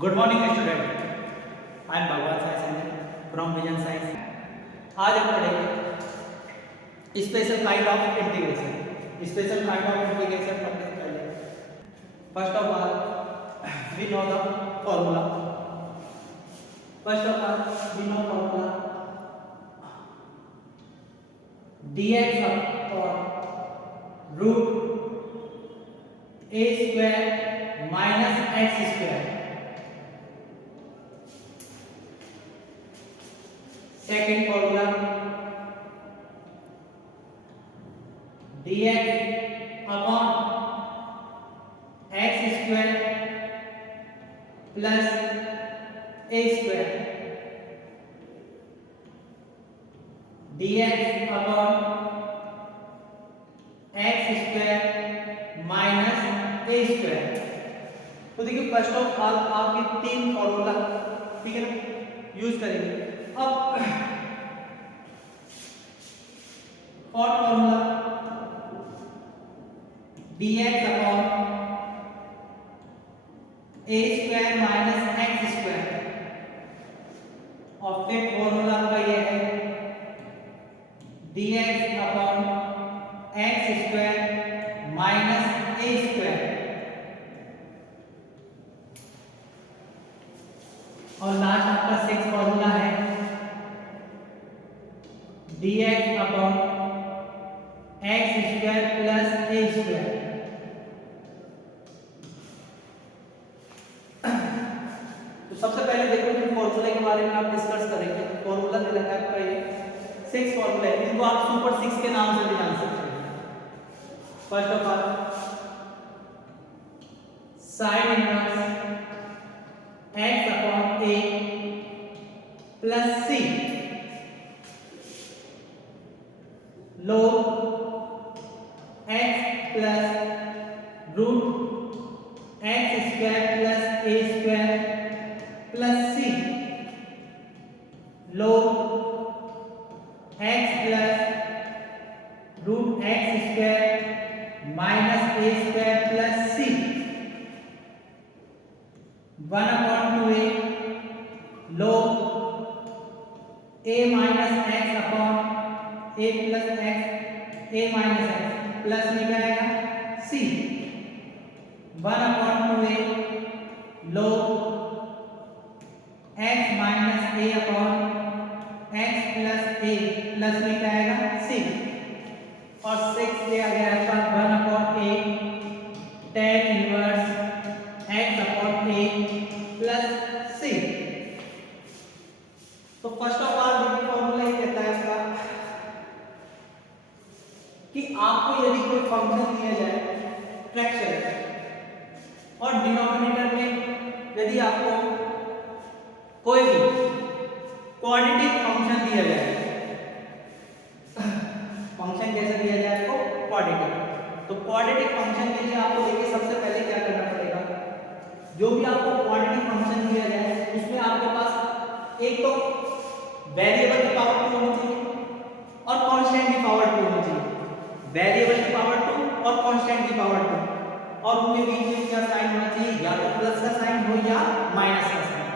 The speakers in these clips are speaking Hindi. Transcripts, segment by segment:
Good morning student, I am Bhagwan Sai Sanjay from vision science. आज हम पढ़ेंगे special kind of integration. Special kind of integration पढ़ने से पहले first of all we know the formula. First of all we know formula dx upon root a square minus x square. Second formula dx upon x square plus a square. dx upon x square minus a square. तो देखिए फर्स्ट ऑफ ऑल आपके तीन फॉर्मूला, ठीक है ना, यूज करेंगे। अब fourth formula dx upon a square minus x square. और फिफ्थ फॉर्मूला का ये है dx upon x square minus a square. और लास्ट आपका सिक्स फॉर्मूला है dx upon x square plus a square. तो सबसे पहले देखो कि फॉर्मूले के बारे में आप डिस्कस करेंगे। तो फॉर्मूला दे रखा है आपका ये सिक्स फॉर्मूला है, इनको आप सुपर सिक्स के नाम से भी जान सकते हैं। First of all sine inverse x upon a plus c log x plus root x square plus a square plus c log x plus root x square minus a square plus c 1/2a log a minus x upon a plus x a minus x plus में क्या आएगा c 1/2a log x minus a upon x plus a plus में क्या आएगा c। और 6 दिया गया है 1/a tan inverse x upon a plus c। तो फर्स्ट ऑफ ऑल देखिए फॉर्मूला ये कहता है इसका कि आपको यदि कोई फंक्शन दिया जाए फ्रैक्शन और डिनोमिनेटर में यदि आपको कोई भी क्वाड्रेटिक फंक्शन दिया जाए, फंक्शन कैसे दिया जाए आपको क्वाड्रेटिक। तो क्वाड्रेटिक फंक्शन के लिए आपको देखिए सबसे पहले क्या करना पड़ेगा, जो भी आपको क्वाड्रेटिक फंक्शन दिया जाए उसमें आपके पास एक तो वेरिएबल की पावर 2 होनी चाहिए और कांस्टेंट की पावर 2 होनी चाहिए। वेरिएबल की पावर 2 और कांस्टेंट की पावर 2, और उनके बीच में क्या साइन होना चाहिए, या तो प्लस का साइन हो या माइनस का साइन।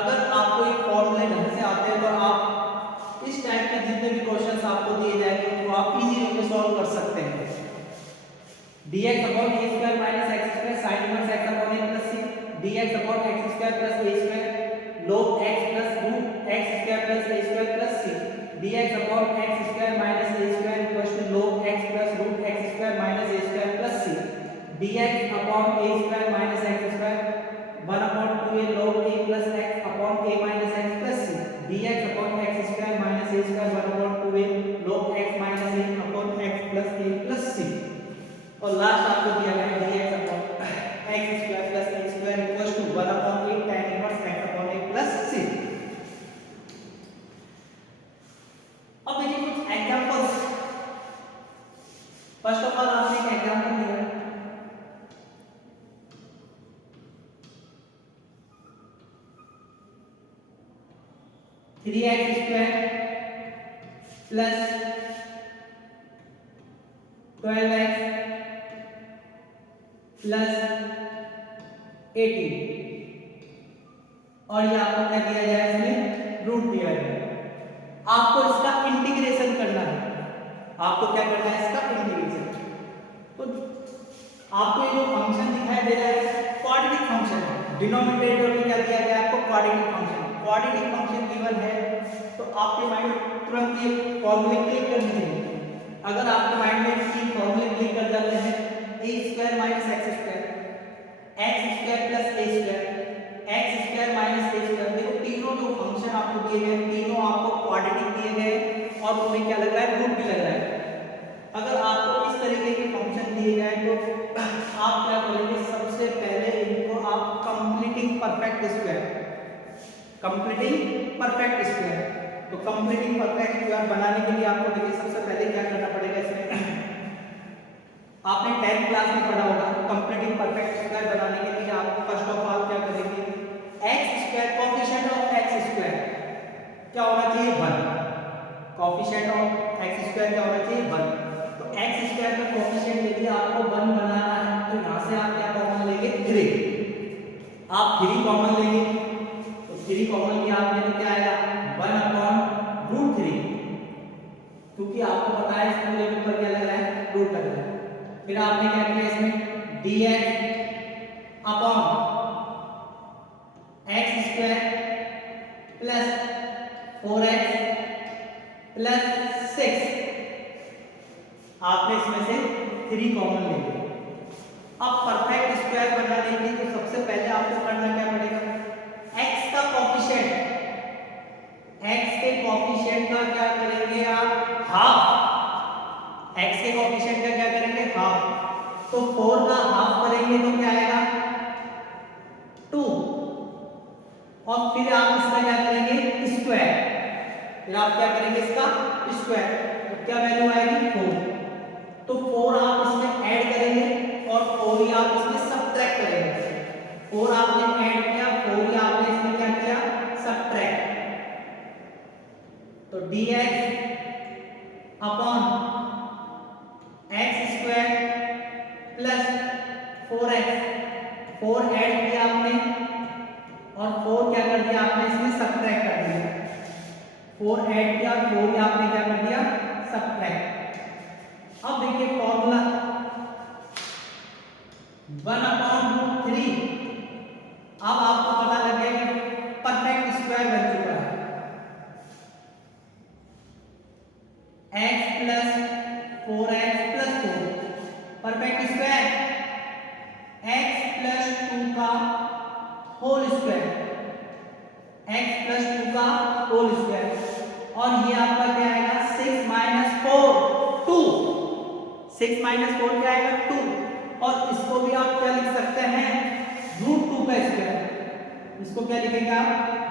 अगर आपको ये फॉर्मूले ढंग से आते हैं तो आप इस टाइप के जितने भी क्वेश्चंस आपको दिए जाएंगे वो आप इजी वे में सॉल्व कर सकते हैं। dx upon a square minus x square sin inverse x upon a plus c dx upon x square plus a square log x plus root x square plus a square plus c dx upon x square minus a square equals to log x plus root x square minus a square plus c dx upon a square minus x square 1/2a log a plus x upon a minus x plus c dx upon x square minus a square 1/2a log x minus a upon x plus a plus c। और लास्ट आपको दिया गया है dx upon x square plus a square equals to 1/a tan inverse x upon a plus c। अब देखिए कुछ एग्जांपल्स। फर्स्ट ऑफ ऑल आपने एक एग्जांपल लिया 3x square plus 12x plus 18 और ये आपको क्या दिया जाए, इसमें रूट दिया जाए। आपको इसका इंटीग्रेशन करना है, आपको क्या करना है, इसका इंटीग्रेशन। तो आपको ये जो फंक्शन दिखाई दे रहा है क्वाड्रेटिक फंक्शन है, डिनोमिनेटर में क्या दिया गया है आपको, quadratic function. Quadratic function given है तो आपके माइंड में तुरंत ये फॉर्मूले क्लिक करनी चाहिए। अगर आपके माइंड में ये फॉर्मूले क्लिक कर जाते हैं, a square minus x square, x square plus a square, x square minus a square, देखो तीनों जो फंक्शन आपको दिए गए तीनों आपको क्वाड्रेटिक दिए गए और उनमें क्या लग रहा है, रूट भी लग रहा है। अगर आपको इस तरीके के फंक्शन दिए जाए तो आप क्या करेंगे, सबसे पहले इनको आप completing perfect square, completing perfect square. तो कंप्लीटिंग परफेक्ट स्क्वायर बनाने के लिए आपको देखिए सबसे पहले क्या करना पड़ेगा, इसमें आपने 10th क्लास में पढ़ा होगा, कंप्लीटिंग परफेक्ट स्क्वायर बनाने के लिए आपको फर्स्ट ऑफ ऑल क्या करेंगे, x square coefficient of x square क्या होना चाहिए, 1। कोएफिशिएंट ऑफ एक्स स्क्वायर क्या होना चाहिए, 1। तो एक्स स्क्वायर का कोएफिशिएंट यदि आपको 1 बनाना है तो यहां से आप क्या कॉमन लेंगे, 3। आप 3 कॉमन लेंगे तो 3 कॉमन लिया आपने तो क्या आएगा, 1/√3, क्योंकि आपको पता है इस पूरे के ऊपर क्या लग रहा है, रूट लग रहा है। फिर आपने क्या किया, इसमें dx upon x square plus 4x plus 6, आपने इसमें से 3 कॉमन ले लिया। अब परफेक्ट स्क्वायर बनाने के लिए तो सबसे पहले आपको करना क्या पड़ेगा, x का कोएफिशिएंट, x के कोएफिशिएंट का क्या करेंगे आप, हाफ। x के कोएफिशिएंट का क्या करेंगे, हाफ। तो 4 का हाफ करेंगे तो क्या आएगा, 2। और फिर आप इसका क्या करेंगे, स्क्वायर। फिर आप क्या करेंगे, इसका स्क्वायर, तो क्या वैल्यू आएगी, 4। तो 4 आप इसमें ऐड करेंगे और 4 ही आप इसमें सब्ट्रैक्ट करेंगे। 4 आपने ऐड किया, 4 ही आपने इसमें क्या किया, सब्ट्रैक्ट। तो dx upon x square plus 4x, 4 add किया आपने और 4 क्या कर दिया आपने, इसमें सब्ट्रैक्ट कर दिया। 4 ऐड किया, 4 ही आपने क्या कर दिया, सब्ट्रैक्ट। अब देखिए फॉर्मूला 1/√3। अब आपको पता लग गया कि परफेक्ट स्क्वायर बन चुका है, x plus 4x plus 4 perfect square, x plus 2 का होल स्क्वायर, x प्लस 2 का होल स्क्वायर। और ये आपका क्या आएगा, 6 माइनस 4 2, 6 माइनस 4 क्या आएगा, 2। और इसको भी आप क्या लिख सकते हैं, √2 का स्क्वायर। इसको क्या लिखेंगे आप,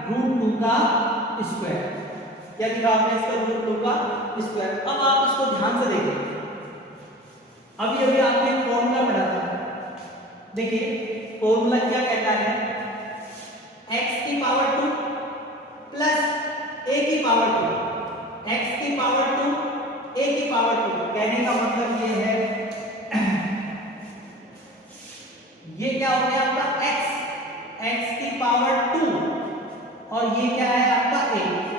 √2 का स्क्वायर। क्या लिखा आपने, इसको √2 का स्क्वायर। अब आप इसको ध्यान से देखिए, अभी अभी आपने फॉर्मूला पढ़ा था, देखिए फॉर्मूला क्या कहता है, x की पावर 2 प्लस a की पावर 2, x की पावर 2 a की पावर 2। कहने का मतलब ये है, ये क्या हो गया आपका x की पावर 2 और ये क्या है आपका a।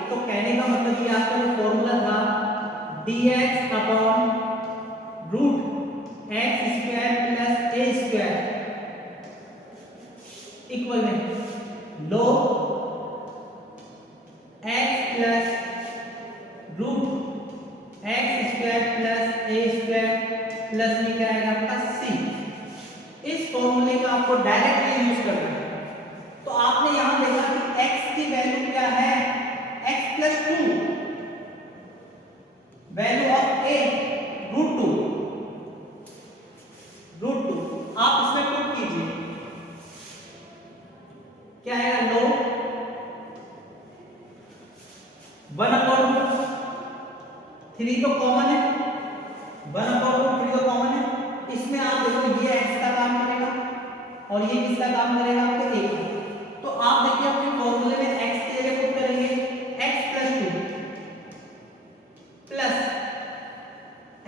तो कहने का मतलब ये आपका जो फॉर्मूला था, dx upon √x square plus a square equal में लो x plus √x square plus a square plus में क्या आएगा आपका c। इस फॉर्मूले का आपको डायरेक्टली यूज करना है। तो आपने यहां देखा कि x की वैल्यू क्या है, x plus 2, value of a √2, आप इसमें पुट कीजिए, क्या आएगा, लो 1/√3 तो कॉमन है, 1/√3 तो कॉमन है। इसमें आप देखो ये x का काम करेगा और ये किसका काम करेगा, आपके a का। तो आप देखिए अपने फॉर्मूले में x की जगह पुट करेंगे, x प्लस 2 प्लस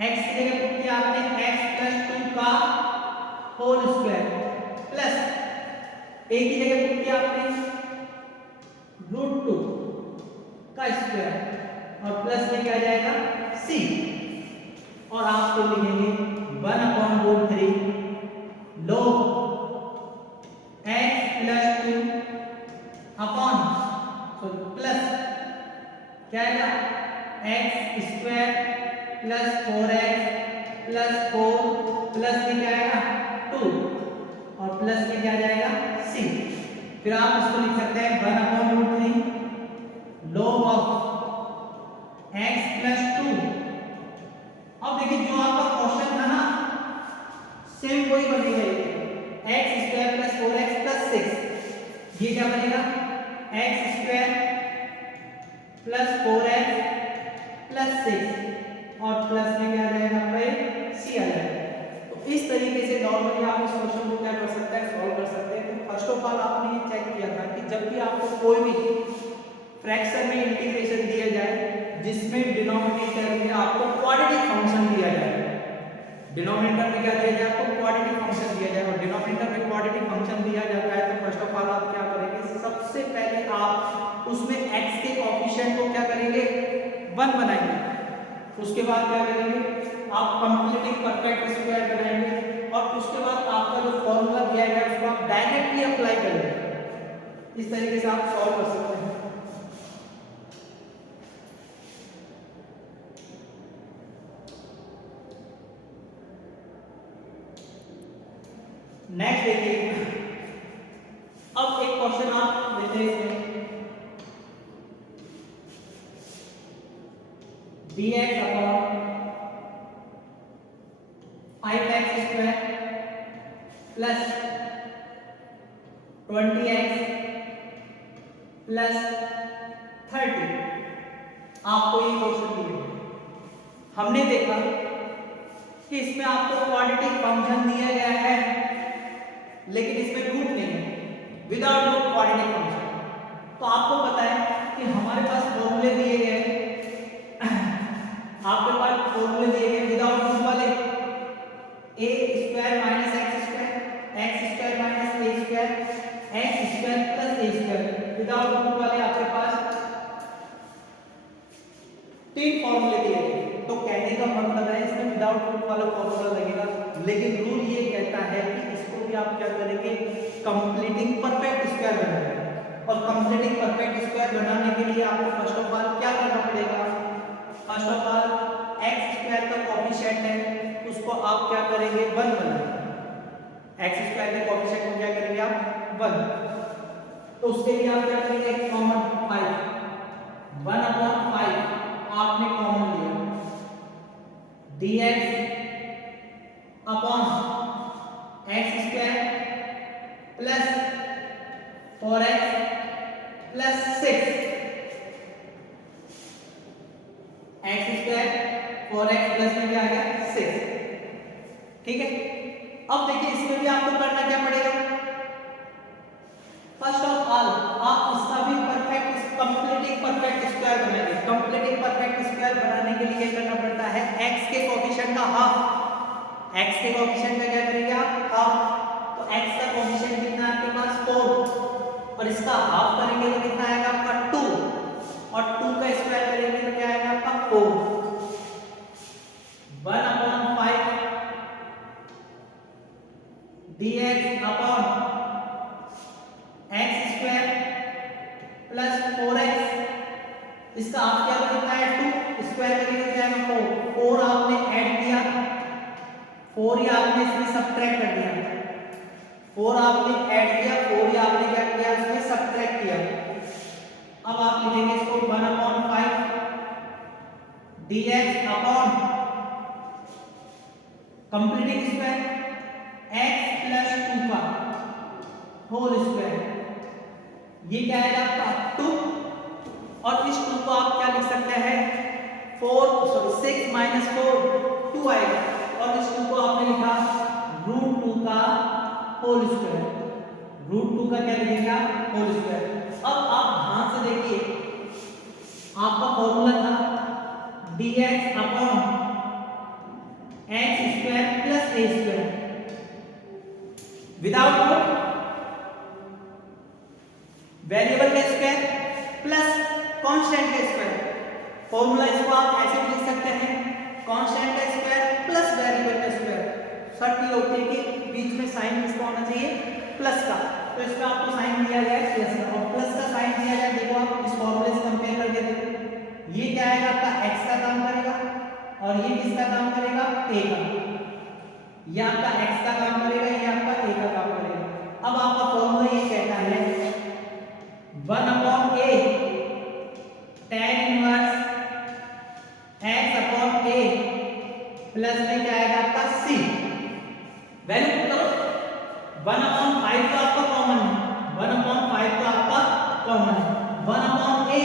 x की जगह पुट किया आपने x प्लस 2 का होल स्क्वायर प्लस a की जगह पुट किया आपने का स्क्वायर और प्लस में क्या आ जाएगा c, और आप तो लिखेंगे 1/√3 log x plus 2 upon plus क्या आएगा x square plus 4x plus 4 plus में क्या आएगा 2 और प्लस में क्या आ जाएगा c। फिर आप इसको लिख सकते हैं 1/√3 log ऑफ x प्लस 2। अब देखिए जो आपका क्वेश्चन था ना सेम वही बनेगा, x square plus 4x plus 6, ये क्या बनेगा x square plus 4x plus 6 और प्लस में क्या आ जाएगा आपका c आ जाएगा। तो इस तरीके से नॉर्मली आप इस क्वेश्चन को क्या कर सकते हैं सॉल्व कर सकते हैं। तो फर्स्ट ऑफ ऑल आपने ये चेक किया था कि जब भी आपको कोई भी फ्रैक्शन में इंटीग्रेशन दिया जाए जिसमें डिनोमिनेटर में आपको क्वाड्रेटिक फंक्शन दिया जाए, डिनोमिनेटर में क्या दिया जाए आपको क्वाड्रेटिक फंक्शन दिया जाए और डिनोमिनेटर में क्वाड्रेटिक फंक्शन दिया जाता है, तो फर्स्ट ऑफ ऑल आप क्या करेंगे सबसे पहले आप उसमें x के कोएफिशिएंट को क्या करेंगे 1 बनाएंगे, उसके बाद क्या करेंगे आप कंप्लीटिंग परफेक्ट स्क्वायर बनाएंगे और उसके बाद आपका जो फॉर्मूला दिया गया है उसको आप डायरेक्टली अप्लाई करेंगे। इस तरीके से आप सॉल्व कर सकते हैं। नेक्स्ट देखिए, अब एक क्वेश्चन आप लेते हैं इसमें dx upon 5x square plus 20x plus 30, आपको ये क्वेश्चन दिए हमने देखा कि इसमें आपको क्वाड्रेटिक फंक्शन दिया गया है लेकिन इसमें रूट नहीं है, विदाउट रूट क्वाड्रेटिक फंक्शन। तो आपको पता है कि हमारे पास फॉर्मूले दिए गए, आपके पास फॉर्मूले दिए गए विदाउट रूट वाले a square minus x square minus a square x square plus a square, without root वाले आपके पास 3 फॉर्मूले दिए गए। तो कहने का मतलब है इसमें विदाउट रूट वाला फॉर्मूला लगेगा, लेकिन रूल ये कहता है कि इसको भी आप क्या करेंगे कंप्लीटिंग परफेक्ट स्क्वायर बनाएंगे और कंप्लीटिंग परफेक्ट स्क्वायर बनाने के लिए आपको फर्स्ट ऑफ ऑल क्या करना पड़ेगा, first of all x square का कोएफिशिएंट है उसको आप क्या करेंगे 1 बनाएंगे, x स्क्वायर के कोएफिशिएंट को क्या करेंगे आप 1, तो उसके लिए आप क्या करेंगे कॉमन 5 1/5 आपने कॉमन लिया, dx upon x square plus 4x plus 6 x square 4x plus में क्या आ गया 6। ठीक है, अब देखिए इसमें भी आपको करना क्या पड़ेगा, फर्स्ट ऑफ ऑल आप इसका भी परफेक्ट कंप्लीटिंग परफेक्ट स्क्वायर बनाएंगे। कंप्लीटिंग परफेक्ट स्क्वायर बनाने के लिए करना पड़ता है x के कोएफिशिएंट का हाफ, x के कोएफिशिएंट का क्या करेंगे आप हाफ, तो x का कोएफिशिएंट कितना है आपके पास 4 और इसका हाफ करेंगे तो कितना आएगा आपका 2 और 2 का स्क्वायर करेंगे तो क्या आएगा आपका 4, 1/5 dx upon x square plus 4x, इसका हाफ क्या कितना है 2, स्क्वायर करेंगे तो आएगा 4, 4 आपने ऐड किया 4 ही आपने इसमें सब्ट्रैक्ट कर दिया, 4 आपने ऐड किया 4 ही आपने क्या किया इसमें सब्ट्रैक्ट किया। अब आप लिखेंगे इसको 1/5 dx upon completing square x plus 2 का होल स्क्वायर, ये क्या आएगा आपका 2 और इस 2 को आप क्या लिख सकते हैं 6 माइनस 4 2 आएगा और इस 2 को आपने लिखा √2 का होल स्क्वायर, √2 का क्या लिखेंगे होल स्क्वायर। अब आप ध्यान से देखिए आपका फॉर्मूला था dx upon x square plus a square without root variable का स्क्वायर प्लस कांस्टेंट का स्क्वायर। फॉर्मूला इसको आप ऐसे भी लिख सकते हैं, कांस्टेंट का स्क्वायर प्लस वेरिएबल का स्क्वायर। शर्त ये होती है कि बीच में साइन किसका होना चाहिए, प्लस का। तो इसमें आपको साइन दिया गया है प्लस का, और प्लस का साइन दिया गया, देखो आप इस फॉर्मूले से कंपेयर करके देखो, ये क्या आएगा आपका x का काम करेगा, और ये किसका काम करेगा, a का। ये आपका x का काम करेगा, ये आपका a का काम करेगा। अब आपका फॉर्मूला ये कहता है 1/a tan inverse x upon a plus में क्या आएगा आपका c। वैल्यू पुट करो, 1/5 तो आपका कॉमन है, 1/5 तो आपका कॉमन है। 1/a,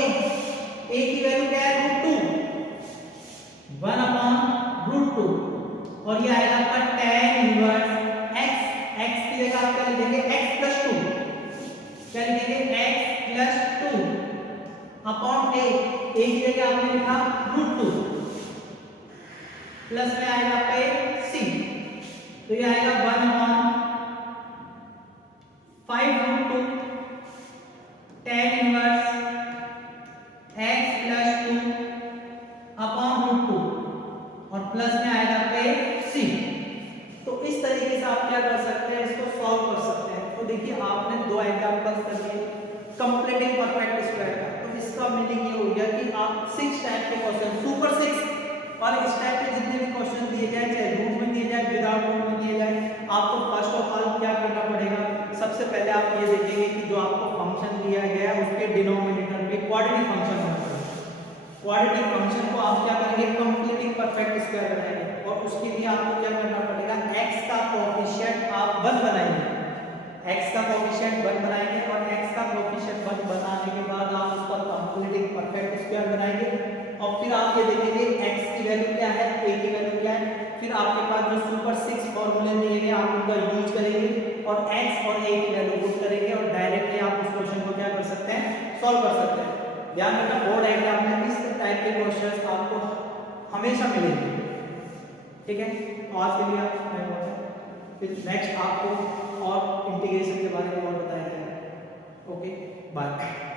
a की वैल्यू क्या है, √2, 1/√2, और ये आएगा आपका tan इनवर्स x, x की जगह आप क्या लिखेंगे, x + 2, क्या लिखेंगे, x + 2 अपॉन a, a की जगह आपने लिखा √2, प्लस में आएगा आपका c, तो ये आएगा 1/5√2 tan इनवर्स x + 2 अपॉन √2, और प्लस में आएगा आपका c। तो इस तरीके से आप क्या कर सकते हैं, इसको सॉल्व कर सकते हैं। तो देखिए आपने दो एग्जांपल्स कर लिए कंप्लीटिंग परफेक्ट स्क्वायर का। तो इसका मीनिंग ये हो गया कि आप 6 टाइप के क्वेश्चन, सुपर 6 और इस टाइप के जितने भी क्वेश्चन दिए जाए, चाहे रूट में दिए जाए, विदाउट रूट में दिए जाए, आपको फर्स्ट ऑफ ऑल क्या करना पड़ेगा, सबसे पहले आप ये देखेंगे कि जो आपको फंक्शन दिया गया है उसके डिनोमिनेटर में क्वाड्रेटिक फंक्शन होना चाहिए। क्वाड्रेटिक फंक्शन को आप क्या करेंगे, कंप्लीटिंग परफेक्ट स्क्वायर बनाएंगे, और उसके लिए आपको क्या करना पड़ेगा, x का कोएफिशिएंट आप 1 बनाएंगे, x का कोएफिशिएंट 1 बनाएंगे, और x का कोएफिशिएंट 1 बनाने के बाद आप उसका कंप्लीटिंग परफेक्ट स्क्वायर बनाएंगे, और फिर आप ये देखेंगे x की वैल्यू क्या है, a की वैल्यू क्या है, फिर आपके पास जो सुपर 6 फॉर्मूले दिए गए आप उनका यूज करेंगे, और x और a की वैल्यू पुट करेंगे, और डायरेक्टली आप उस क्वेश्चन को क्या कर सकते हैं, सॉल्व कर सकते हैं। ध्यान रखना, बोर्ड एग्जाम में इस टाइप के क्वेश्चंस आपको हमेशा मिलेंगे, ठीक है। तो आज के लिए आप फिर नेक्स्ट आपको और इंटीग्रेशन के बारे में और बताया जाएगा। Okay, bye.